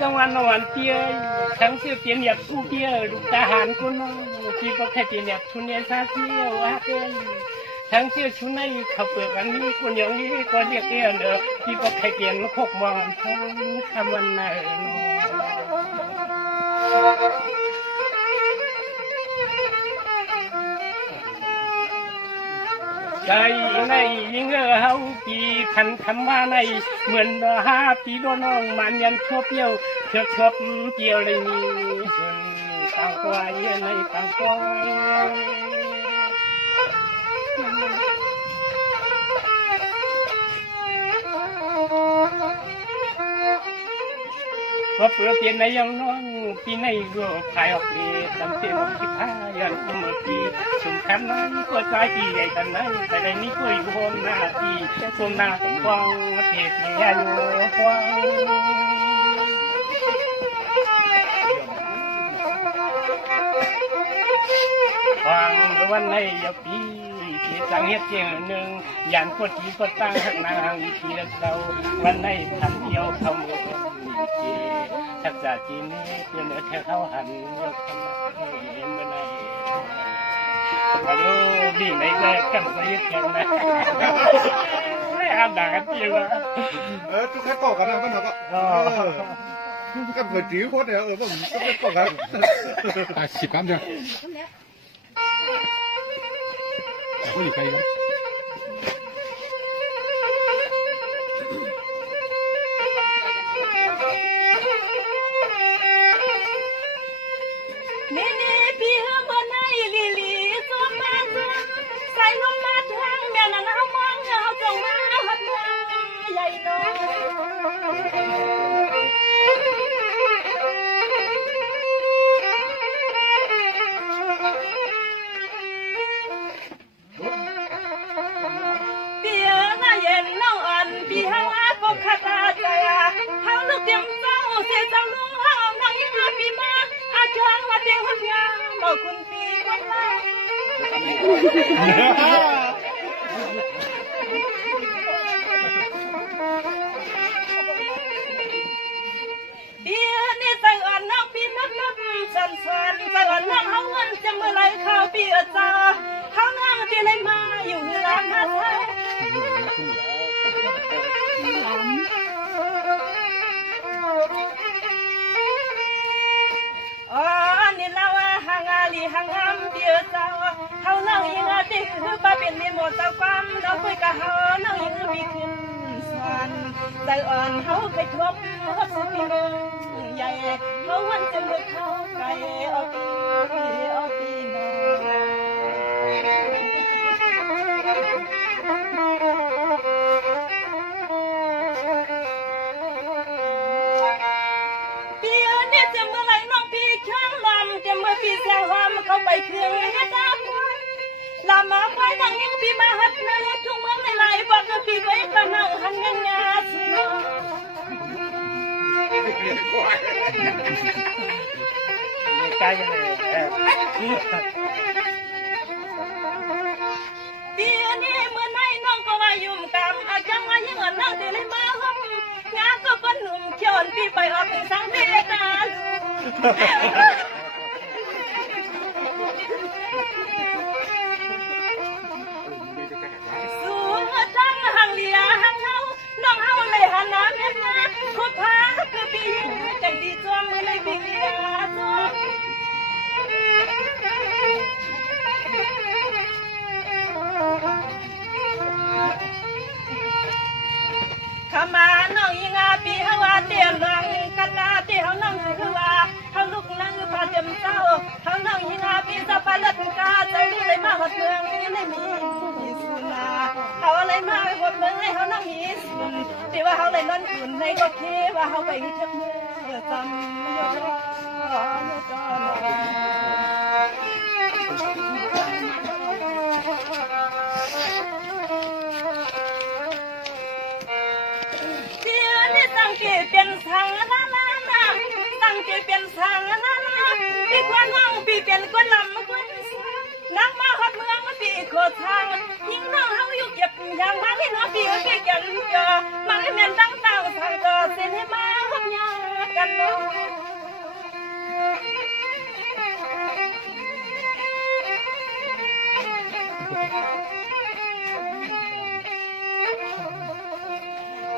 จังหวัดนวันเตี้ยทั้งเสียเปลี่ยนหยับผู้เตี้ยลูกทหารคนน้องที่ก็แค่เปลี่ยนหยับทุนเนียซาเตี้ยวฮะเตี้ยทั้งเสียชุนในขับเปลือกอันนี้คนอย่างนี้ก็เรียกเตี้ยเนอะที่ก็แค่เปลี่ยนมาพกมองทั้งคำวันไหนใจในยิ่งเฮาปีพันคำว่าในเหมือนหาปีโดน้องมันยันชอบเปี้ยวเชือกชอบเปี้ยวเลยนี่จนต่างตัวเย็นในต่างตัวว่าเปลือกเปลี่ยนในยังน้องปีในก็ขายออกดีตามเสียงที่พายันเมื่อปีสุ่มคันนั้นก็ใจปีใหญ่กันนั้นแต่ในนี้ก็อยู่บนหน้าปีทรงหน้าฟังเทศเนียอยู่ฟังฟังวันในยาปีที่สังเหตุเจียงหนึ่งยันกดที่ก็ตั้งหักนางที่เราวันในทำเดียวทำมือทักษะจีนนี้เพื่อนแค่เขาหันยกทำเห็นเมื่อไหร่ฮัลโหลดีไหนแรกกันไปแข่งนะไม่อาบด่ากันจริงวะทุกคนต่อกันนะมันก็กันเกิดจี๋โคตรเนี่ยผมก็ต่อกัน10 เดียวโอ้ยไปกันคุณปีคนละเดี๋ยวนี้ใส่อ่อนน้องปีนับสันใส่อ่อนน้องเขาเงินจะเมื่อไรข้าวปีจ้าเขานั่งปีไรมาอยู่หลังหาไทยนี่เราห่างอาลีห่างอ้ำเดียวเจ้าเขาเล่ายังอาทิคือป้าเป็นในหมดตะความเราคุยกับเขาเล่ายังมีขึ้นสวนใจอ่อนเขาไปทบเขาสุดมือใหญ่เขาวันจะมือเขาไกลเอาปีน้ปีเสียงหอมเข้าไปเครื่องให้ตาลามาไปนั่งยังปีมาหัดนั่งทุ่งเมืองในไหลบอกกับปีไว้ก็นั่งหันงันงาสิใกล้ยังไงปีนี้เมื่อไหร่น้องก็ว่ายุ่มกรรมอาจังว่ายังอ่อนนั่งเดินมาห้องงานก็เป็นหนุ่มเขียวปีไปออกถึงสังเวชนาน้องเฮาเลยหันน้ำเห็นมาคุดพาคือปีใจดีจวมมือเลยปีจวมขามาน้องยิงอาปีฮาวาเตียนรังกันลาเตียวน้องคือว่าเขาลุกนั่งพาเต็มเจ้าเขาน้องยิงอาปีสะพานลัดกาใจดีเลยมาหดเมืองไม่มีสุนาเขาอะไรมาหดเมืองให้เขานั่งหิสที่ว่าเขาเลยนอนขุนในก็คิดว่าเขาไปเช็ดมือจำยอตั้งใจเป็นสังนาตั้งใจเป็นสังนาปีกวนห้องปีเป็นกวนลำกวนนักมาหดเมืองมาปีโคทางยิ่งน้องเขาอยู่เก็บอย่างมาที่น้องปีก็เก็บอย่างเจอมาให้แม่ตั้งเต่าทางก็เส้นให้มาหดยา กันเนาะ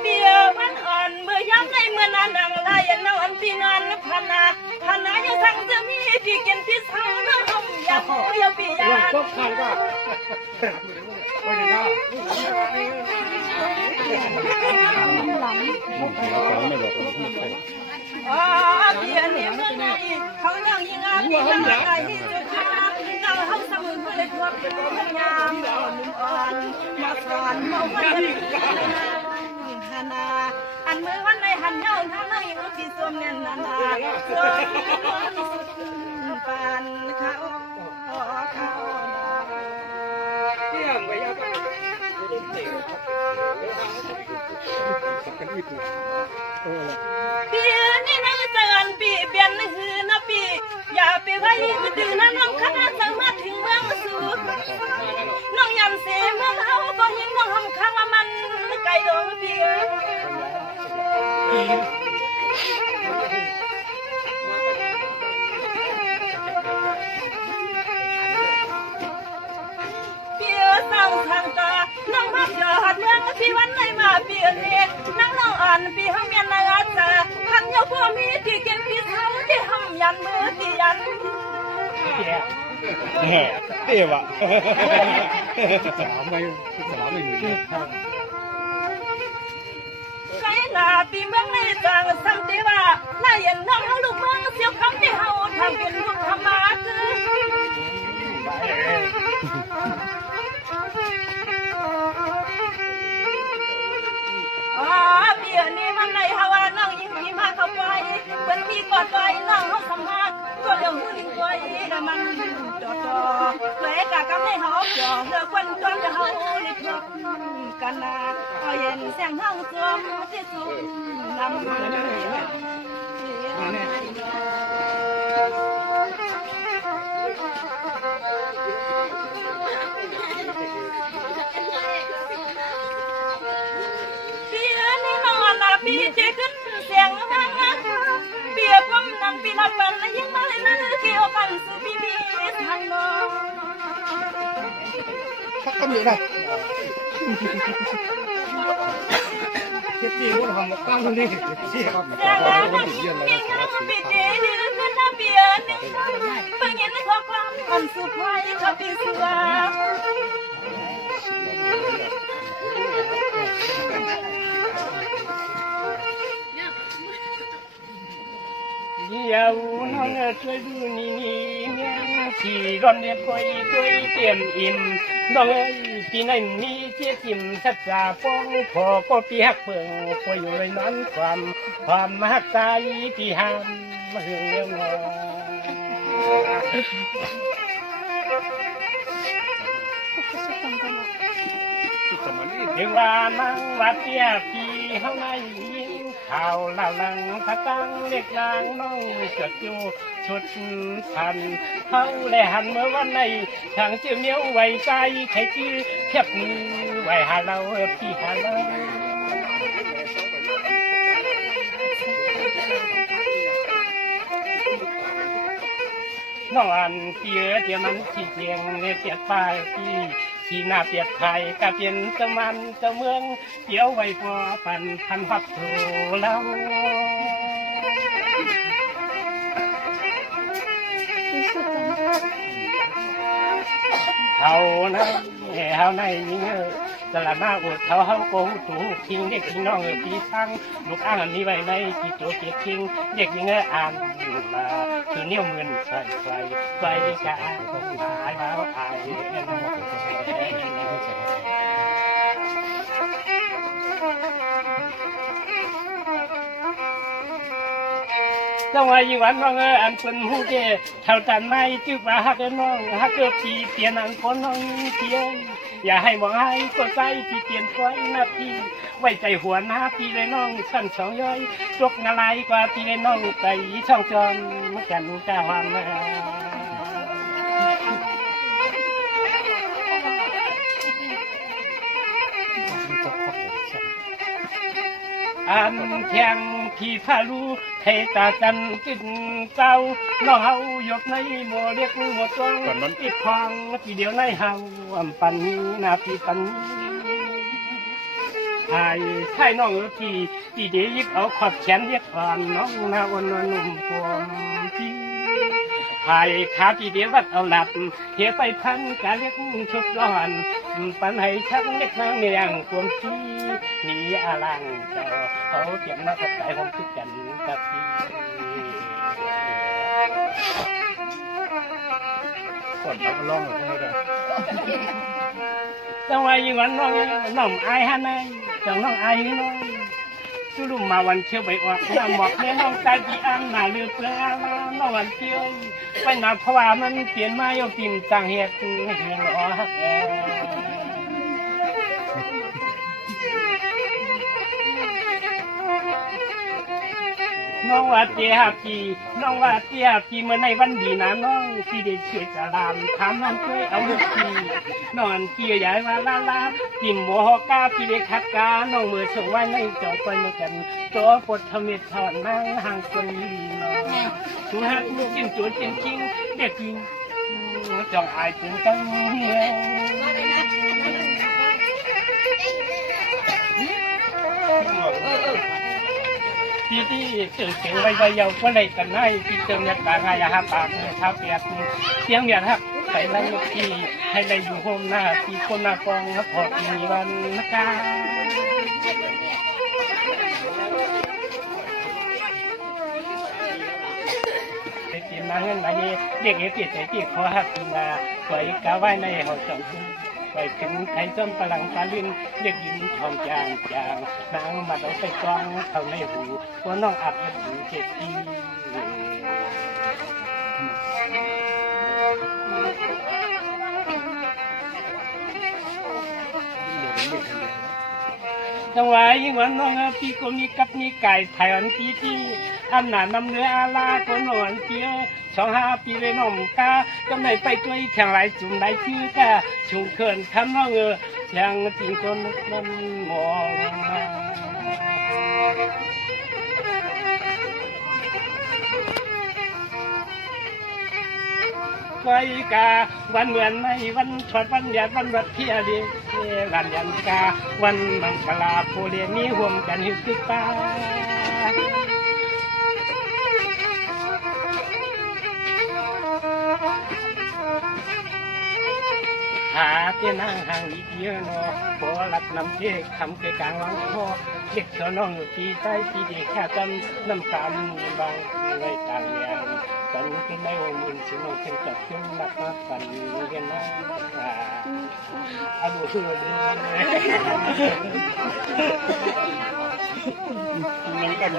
เปียวันอ่อนเมื่อย้ำในเมื่อนานดังลายนอนพี่นอนพนายังสั่งจะมีพี่กินพี่เศร้าน้ำหอมอยากอยากพี่อยาก ก็ขาดก็ไม่ได้ก็อ๋อเพียนเนี่ยเมื่อไงเขาเรื่องยังไงพี่ยังไงที่จะทำเราเขาสมุนเลยทั่วไปพยายามอ่อนมาสอนมาวันฮานาอันมือวันในหันเย้าทั้งนั้นยังที่สวมเนียนนานาสวมสุดปานเขาเที่ยงไปยังก็ปีนี้นักเตือนปีเปลี่ยนหือนะปีอย่าไปไว้ดื้อนะน้องคณะสามารถถึงเมืองสูงน้องยำเสียเมืองเฮาบ่เห็นน้องหำข้างมันไกลดงปีสร้างทางตาน้องพับยอดเมืองที่วันไหนมาเปลี่ยนเองนั่งน้องอ่อนปีห้องเมียนนาอาจาพันเยาพ่อมีที่เก็บพี่เท้าที่ห้ำยันมือที่ยันเตี้ยวะสามไม่อยู่ไกลาปีเมืองในจังสังเทว่าลายยันน้องเฮาลูกเมืองเสียวคำที่เฮาทำเป็นลูกธรรมะคือเบียนี่มันในฮาวาน้องยิ่งมีมาเข้าไปเป็นมีกอดไปน้องเขาสัมภาษณ์ก็เรื่องหุ่นตัวอีนะมันจอเลยกะกำในเขาเจาะเลือกคนจอจะเขาในครบกันนะเอาเย็นแสงห้องจวมที่สุดนำมาปีเจขึ้นเสียงดังเปียกผมนั่งปีละปันยังมาเลยนั่นเกี่ยวกันสุบีบีทันน้องชักกันอยู่นะเจ็บจีนว่าทำตั้งคนนี้เสียครับแต่แล้วนั่งยังปีเจดื้อขึ้นน้าเปียนึงไปเงินขอความอันสุภาพกับปีสัวเยาน้องช่วยดูนี่เมียที่ร้อนเรียบก้อยด้วยเตรียมอิ่มน้องเอ้ยปีนั้นมีเจี๊ยจิมสัจจาป้องพอก็ปีหักเปิงพออยู่เลยนั้นความหักใจที่ห้ามมาเฮืองเรื่องถึงว่ามังวัดเตี้ยปีเฮาในยิงข่าวเล่าลังพะตังเล็กนางน้องเกิดอยู่ชุดพันเฮาและหันเมื่อวันในทางชื่อเนี้ยวไว้ใจใครชื่อเทียบมือไว้หาเราพี่หาเราน้องอันเปียเดี๋ยวมันขี้เกียงเนี่ยเปียกปลายพี่ที่หน้าเปียกไทยกะเปลี่ยนตะมันตะเมืองเดี๋ยวไว้พอพันพับโถแล้วเขานะเฮาในนี่สละมาอดเขาโกงตูคิงเด็กพี่น้องพี่ทั้งลูกอ่างนี้ไว้ในที่โจเก็บคิงเด็กยิงอ่านมาคือเนี้ยมือนใส่ไฟกะหายแล้วอายจังหวะยิ่งวันว่าอันเป็นหูเจเท่ากันไม่จืบว่าฮักน้องฮักเกือบปีเปลี่ยนอันคนน้องเพียงอย่าให้มองให้ก็ใจที่เปลี่ยนไว้หน้าที่ไว้ใจหัวหน้าพี่เลยน้องสั้นสองย้อยจกอะไรกว่าพี่เลยน้องใจช่องจอมกันก้าวมา อ อันแข่งพี่พาลูไทยตาจันกินเจ้าน้องเฮายกในหม้อเรียกหม้อตวงอีกคองทีเดียวในเฮาปันนี้นาพี่ปันไอ้น้องพี่ที่เดียิกเอาขอบแขนเรียกอ่อนน้องนาอ่อนนุ่มพวงพี่ไอ้ขาพี่เดียววัดเอาหลับเทียไปพันกะเรียกชุดร้อนปันให้ชักเล็กนางเมียงความพี่มีอาลังเจ้าเขาเก็บมากับใจผมคิดกันกับพี่ก่อนเราก็ร้องแบบนี้เลย จังหวะยิ่งวันน้องอายฮะนายจังน้องอายน้องสุรุ่มมาวันเชี่ยวไปออกน้ำหมอกแม่น้องตาจีอันหน้าเลือเปลือกน้องวันเชี่ยวไปหนาเพราะว่ามันเปลี่ยนมาโยกิมจังเหตุเฮียงรอฮักแอน้องว่าเตี้ยพี่น้องว่าเตี้ยพี่เมื่อในวันดีนะน้องที่ได้ช่วยสารามถามน้องช่วยเอาลูกพี่นอนเตี้ยใหญ่ว่าลาติ่มโมฮกาพี่ได้คัดกาน้องมือส่งไว้ในจอไปมากันตัวปดทมิตรถอนนั่งห่างคนนี้น้องทุกฮักลูกกินจุดจริงเด็กกินจองอายถึงกันพี่ที่เสียงใบเยาวก็เลยกันให้พี่เติมยาตาไงฮะปากเท้าเปียกเสียงเนี่ยครับใส่ลังพี่ให้เลยอยู่ห้องหน้าพี่คนหน้ากองครับพอมีวันนะคะไอ้ที่มาเงินมาเย่เด็กเอติดไอ้ที่ขอหักมาปล่อยกาไว้ในหอจอมไปถึงไทยส้มพลังตาลินเด็กหญิงทองจางนางมาเอาไปกองเขาในหูว่าน้องอับหูเจ็บทีจังหวะยิ่งวันน้องพี่ก็มีกับมีไก่ไทยอันพี่ที่อันหนานำเนื้ออาลาก็นอนเตี้ย25 ปีเลยน้องกาก็ไม่ไปช่วยแข่งหลายจุ่มหลายชื่อกาชุมเขินคำน้องแข่งจริงคนนั้นมองมาไว้กาวันเหมือนในวันชดวันหยาดวันวัดเพียรีวันยันกาวันมังคลาโพเรียนี้ห่วมกันหิสึกตาหาเตี้ยนั่งห่างอีกเยอะเนาะพอรับน้ำเจ๊คำเกกลางวังพ่อเด็กเขาน้องตีใต้ตีเด็กแค่จำน้ำตาลบางไว้ตามแรงกันขึ้นในวันมึงชิโนขึ้นจับขึ้นนักมาปั่นกันนะอาดูเลยยังกันน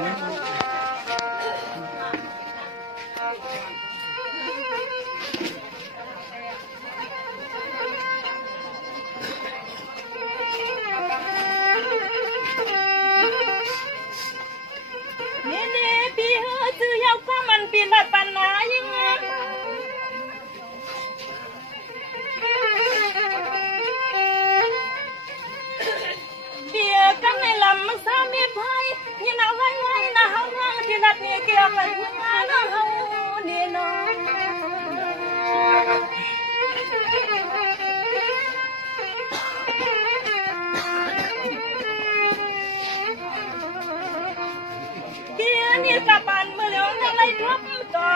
ี่พี่เฮอซื้อยาวก็มันปีละปันนายังไงเบียกันในลำมันสามีพายยังเอาไว้นะเฮาเรื่องที่รัดนี่เกี่ยวกันนะเฮานี่น้องนี่กะปันเมื่อเลี้ยงยังไงทุบต่อ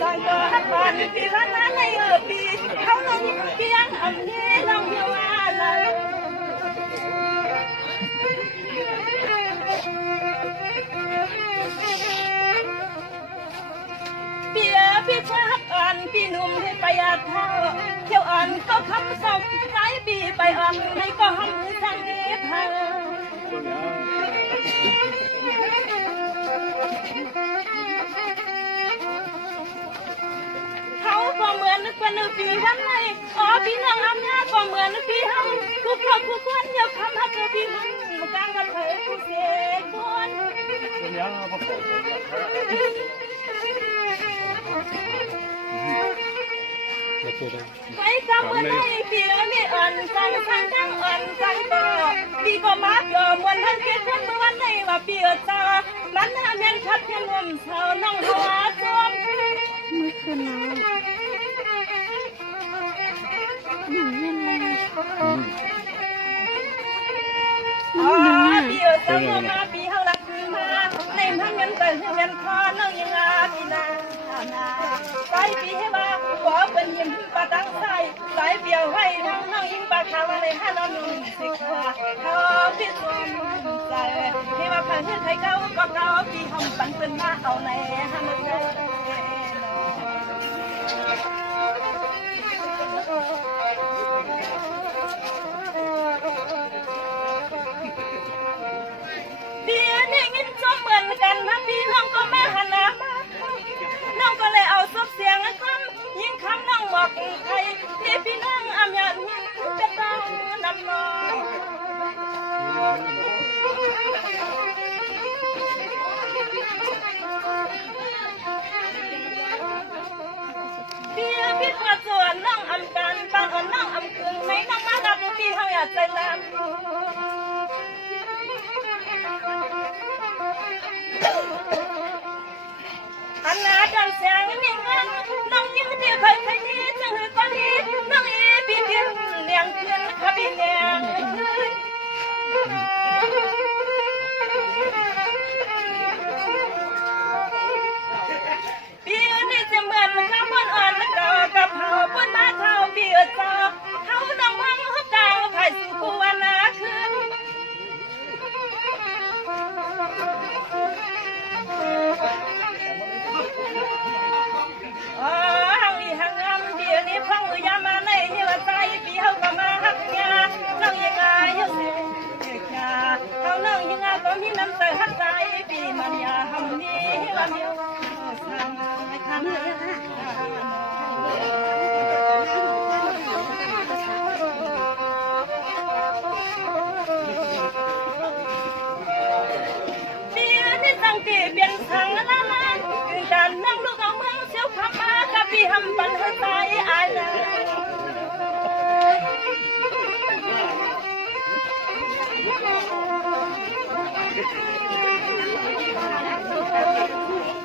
สั่งต่อให้ปันปีละนั้นในปีเขาลงเพียงอันนี้ลงเยาว่าเลยพี่พักอ่อนพี่หนุ่มให้ไปอาเท่าเที่ยวอ่อนก็คำส่งสายปีไปอ่อนให้ก็ห้องสั่งเอฟให้เขาก็เหมือนเป็นปีทั้งในพี่น้องอำนาจก็เหมือนพี่ทั้งคือครอบครัวคนเดียวคำฮักพี่มันกลางกับเธอผู้เสียคน ไปจำวันให้เปียนี่อ่อนจังทั้งอ่อนจังก็ปีก็มากยอมวันทั้งเกิดขึ้นเมื่อวันไหนว่าเปียจ้ามันน่าเมียนชัดเพียงลมเช้าน้องหัวจมไม่ขึ้นแล้วปีจ้ามาปีเฮาลักมาในทั้งเงินแต่เงินพอน้องยังอาปีนาไปปีให้มาขอเป็นยิ้มปาตั้งใจสายเบี่ยวให้ทั้งน้องยิ้มปาขาวอะไรให้น้องสิขาเขาพิจารณาใจให้มาผ่านที่ไทยเก่าก็เก่าปีห้องปันเป็นมาเอาในให้มันเลยเดี๋ยวนี้งินจมเหมือนกันนะพี่น้องก็แม่หันหน้ามาน้องก็เลยเอาซุบเสียงคำยิ่งคำน้องบอกใครที่พี่น้องอำยายิ่งจะต้องนำน้องพี่ขอส่วนน้องอำกันปานอ่อนน้องอำคืนไม่น้องมาดับพี่เขาอยากใจลำอันนาดังเสียงนิ่งงันน้องยิ้มที่เคยที่จังหือคนนี้น้องอีปีเดียนเลี้ยงคืนขับปีเลี้ยงปีนี้จะเหมือนข้าวบนอ่อนมันก็กับเผาบนบ้านเท่าปีเจ้าเขาน้องพังเขากลางไผ่สุขวนาคืนหังอีหังงามเดี๋ยวนี้พังยามาในหัวใจปีเขาก็มาหักยาน้องยังไงยังเสียเขาน้องยังไงก็มีน้ำใจหักใจปีมันยาหำนี้ว่ามีทางทางเลยปีนี้ตั้งที่เปลี่ยนทางละล้านการนั่งลูกเอาเมืองเสียวขับมากับพี่หำปันให้ตายอายเลย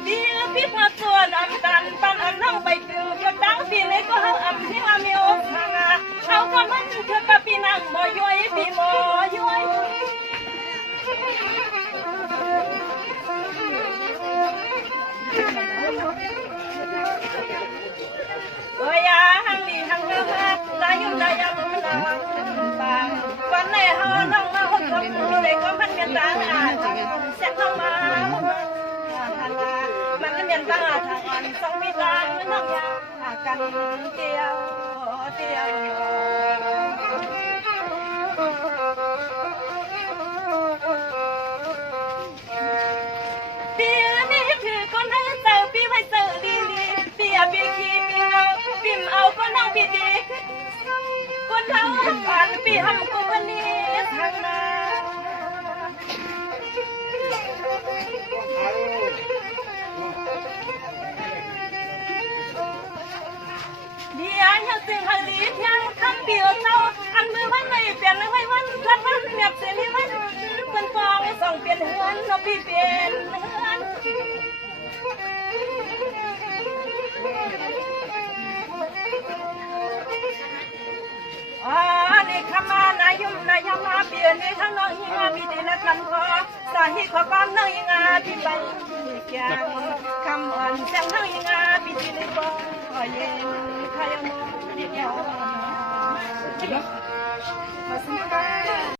ดีพี่พอตัวน้ำตาลปันอันน้องไปถึงก็ตั้งปีเลยก็เขาอ่ำที่ว่ามีโอกาสเขาก็มันเชื่อกับพี่นั่งบ่ย้อยพี่บ่ย้อยโอ้ยหังลีหังเลือลายยุ่งลายยำมันดังบางวันไหนเขาน้องมาหดกับมือเลยก็มันเป็นตาอ่านเสร็จน้องมามันเป็นตาทางอ่อนสองปีกลางน้องยากันเดียวเดียวปีนี้คือคนให้เจอปีไว้เจอดีปีปีขี้ปีเอาก็น้องปีดีคนเท่าผ่านปีหำกูวันนี้ทางนาเดี๋ยวยังสิ่งหันลียังคำเดียวเจ้าอันมือวันไหนเปลี่ยนไว้วันพัดวันเมียบเสียที่วันเป็นฟองส่องเปลี่ยนเฮือนเราปีเปลี่ยนเฮือนนี่ขมานายุมนายมาเปลี่ยนในทั้งน้องยิงามีดีและกันขอสาหิขอก้อนน้องยิงาที่ไปแก่คำอ่อนแสงน้องยิงาพี่ดีเลยก็เย็นขยมดีเดียวมาสมัคร